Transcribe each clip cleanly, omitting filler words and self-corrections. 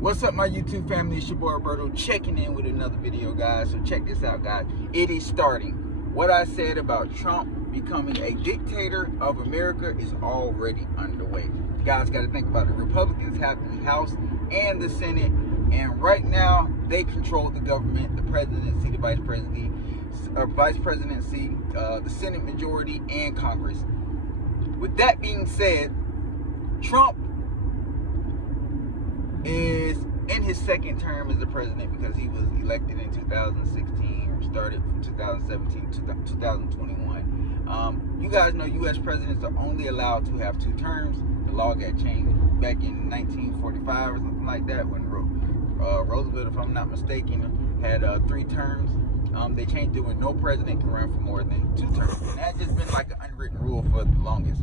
What's up, my YouTube family? It's your boy Roberto checking in with another video, guys. So check this out, guys. It is starting. What I said about Trump becoming a dictator of America is already underway. You guys got to think about it. Republicans have the House and the Senate, and right now they control the government, the presidency, the vice presidency, the Senate majority, and Congress. With that being said, Trump is in his second term as the president because he was elected in 2016, started from 2017 to 2021. You guys know U.S. presidents are only allowed to have 2 terms. The law got changed back in 1945 or something like that when Roosevelt, if I'm not mistaken, had 3 terms. They changed it when no president can run for more than 2 terms. And that's just been like an unwritten rule for the longest.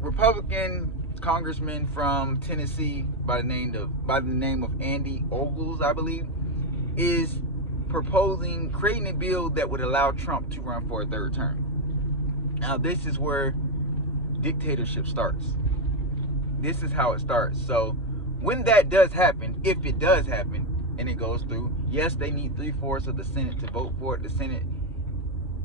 Republican congressman from Tennessee by the name of Andy Ogles, I believe, is creating a bill that would allow Trump to run for a 3rd term. Now, this is where dictatorship starts. This is how it starts. So when that does happen, if it does happen and it goes through, yes, they need 3/4 of the Senate to vote for it. The Senate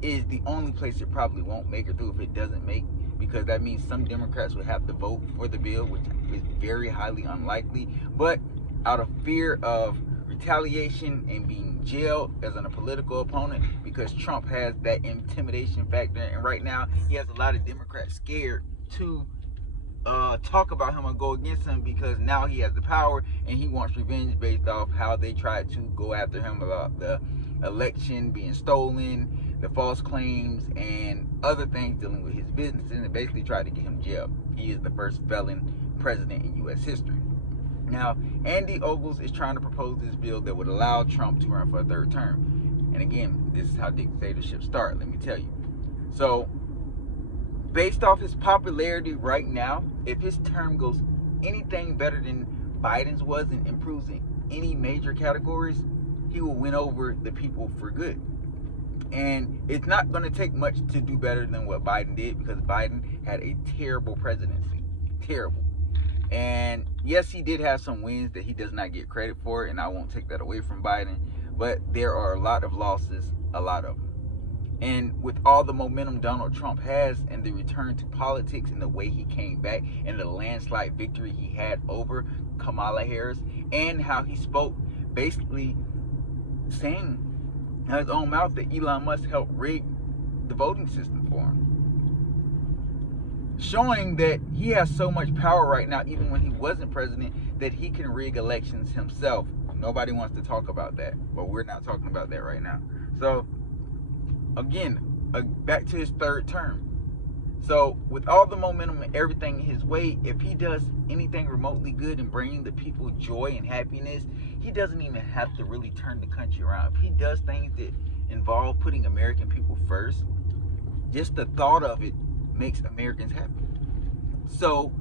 is the only place it probably won't make it through if it doesn't make, because that means some Democrats would have to vote for the bill, which is very highly unlikely. But out of fear of retaliation and being jailed as a political opponent, because Trump has that intimidation factor, and right now he has a lot of Democrats scared to talk about him or go against him, because now he has the power and he wants revenge based off how they tried to go after him about the election being stolen, the false claims, and other things dealing with his business, and basically tried to get him jailed. He is the first felon president in U.S. history. Now, Andy Ogles is trying to propose this bill that would allow Trump to run for a 3rd term. And again, this is how dictatorships start, let me tell you. So, based off his popularity right now, if his term goes anything better than Biden's was and improves in any major categories, he will win over the people for good. And it's not going to take much to do better than what Biden did, because Biden had a terrible presidency. Terrible. And yes, he did have some wins that he does not get credit for, and I won't take that away from Biden. But there are a lot of losses, a lot of them. And with all the momentum Donald Trump has, and the return to politics, and the way he came back, and the landslide victory he had over Kamala Harris, and how he spoke, basically saying out his own mouth that Elon Musk helped rig the voting system for him, showing that he has so much power right now, even when he wasn't president, that he can rig elections himself. Nobody wants to talk about that, but we're not talking about that right now. So again, back to his 3rd term. So with all the momentum and everything his way, if he does anything remotely good and bringing the people joy and happiness, he doesn't even have to really turn the country around. If he does things that involve putting American people first, just the thought of it makes Americans happy. So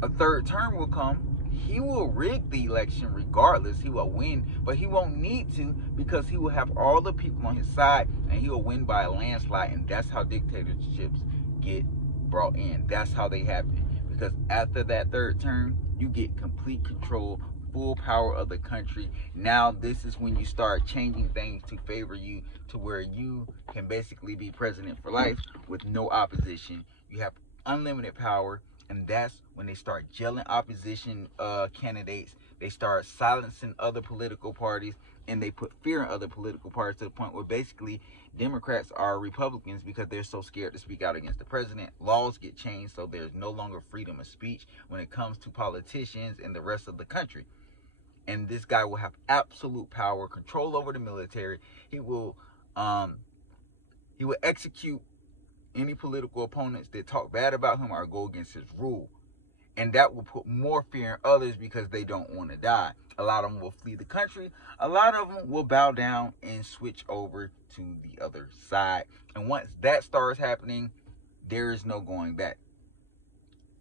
a 3rd term will come. He will rig the election regardless. He will win, but he won't need to, because he will have all the people on his side, and he will win by a landslide. And that's how dictatorships get brought in. That's how they happen. Because after that 3rd term, you get complete control, full power of the country. Now this is when you start changing things to favor you, to where you can basically be president for life with no opposition. You have unlimited power. And that's when they start jailing opposition candidates. They start silencing other political parties, and they put fear in other political parties, to the point where basically Democrats are Republicans because they're so scared to speak out against the president. Laws get changed, so there's no longer freedom of speech when it comes to politicians and the rest of the country. And this guy will have absolute power, control over the military. He will execute any political opponents that talk bad about him or go against his rule. And that will put more fear in others, because they don't want to die. A lot of them will flee the country. A lot of them will bow down and switch over to the other side. And once that starts happening, there is no going back.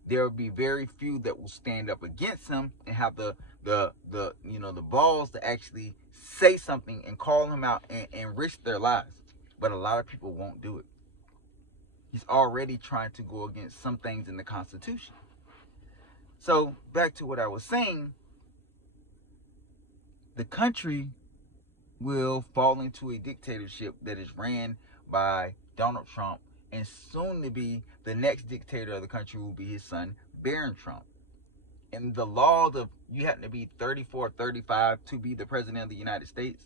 There will be very few that will stand up against him and have the balls to actually say something and call him out and risk their lives. But a lot of people won't do it. He's already trying to go against some things in the Constitution. So back to what I was saying, the country will fall into a dictatorship that is ran by Donald Trump, and soon to be the next dictator of the country will be his son, Barron Trump. And the law of you have to be 34, 35 to be the president of the United States,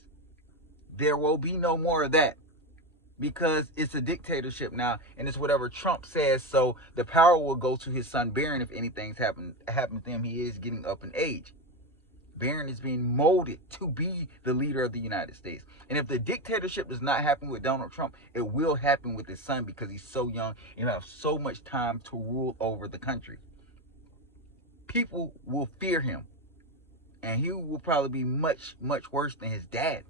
there will be no more of that, because it's a dictatorship now, and it's whatever Trump says. So the power will go to his son Barron if anything's happen to him. He is getting up in age. Barron is being molded to be the leader of the United States. And if the dictatorship does not happen with Donald Trump, it will happen with his son, because he's so young and he'll have so much time to rule over the country. People will fear him, and he will probably be much, much worse than his dad.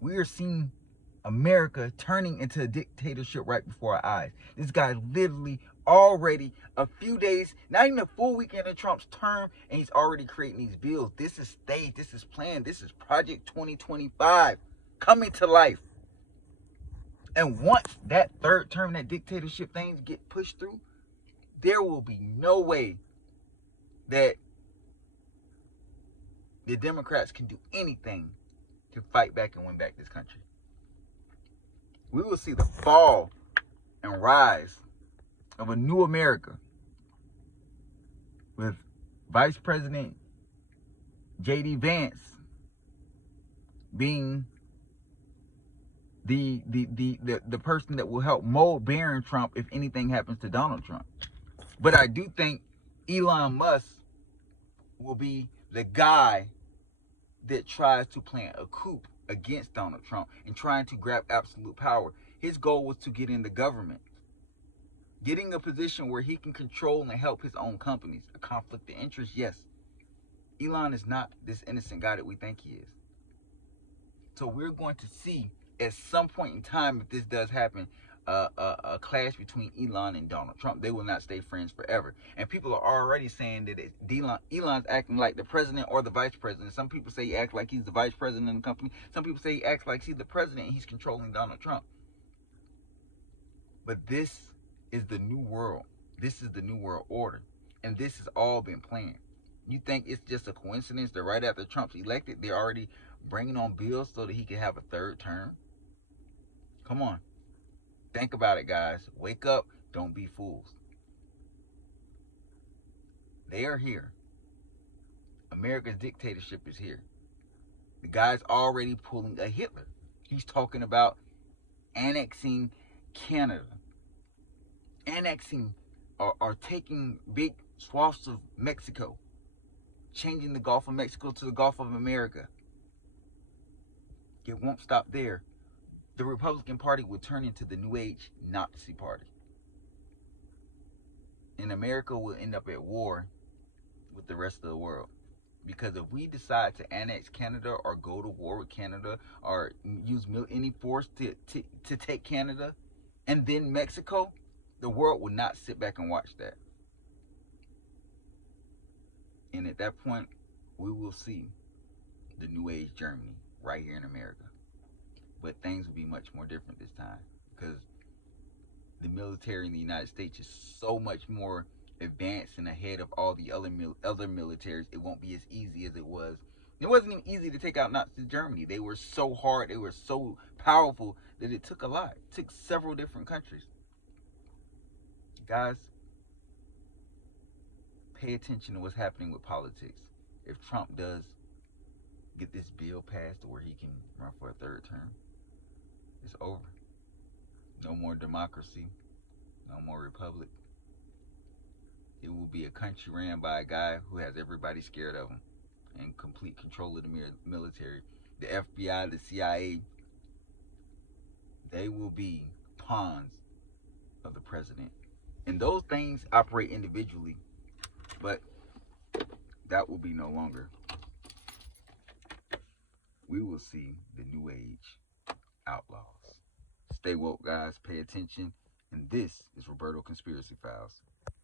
We are seeing America turning into a dictatorship right before our eyes. This guy literally already a few days, not even a full week into Trump's term, and he's already creating these bills. This is staged. This is planned. This is Project 2025 coming to life. And once that third term, that dictatorship things get pushed through, there will be no way that the Democrats can do anything to fight back and win back this country. We will see the fall and rise of a new America, with Vice President J.D. Vance being the person that will help mold Barron Trump if anything happens to Donald Trump. But I do think Elon Musk will be the guy that tries to plant a coup against Donald Trump and trying to grab absolute power. His goal was to get in the government, getting a position where he can control and help his own companies. A conflict of interest, yes. Elon is not this innocent guy that we think he is. So we're going to see at some point in time, if this does happen, a clash between Elon and Donald Trump. They will not stay friends forever. And people are already saying that Elon's acting like the president or the vice president. Some people say he acts like he's the vice president of the company. Some people say he acts like he's the president and he's controlling Donald Trump. But this is the new world. This is the new world order. And this has all been planned. You think it's just a coincidence that right after Trump's elected, they're already bringing on bills so that he can have a third term? Come on. Think about it, guys. Wake up. Don't be fools. They are here. America's dictatorship is here. The guy's already pulling a Hitler. He's talking about annexing Canada. Annexing or taking big swaths of Mexico. Changing the Gulf of Mexico to the Gulf of America. It won't stop there. The Republican Party will turn into the New Age Nazi Party. And America will end up at war with the rest of the world. Because if we decide to annex Canada or go to war with Canada or use any force to take Canada and then Mexico, the world will not sit back and watch that. And at that point, we will see the New Age Germany right here in America. But things will be much more different this time, because the military in the United States is so much more advanced and ahead of all the other militaries. It won't be as easy as it was. It wasn't even easy to take out Nazi Germany. They were so hard, they were so powerful that it took a lot. It took several different countries. Guys, pay attention to what's happening with politics. If Trump does get this bill passed to where he can run for a third term, it's over. No more democracy. No more republic. It will be a country ran by a guy who has everybody scared of him and complete control of the military. The FBI, the CIA, they will be pawns of the president. And those things operate individually, but that will be no longer. We will see the New Age outlaws. Stay woke, guys. Pay attention. And this is Roberto Conspiracy Files.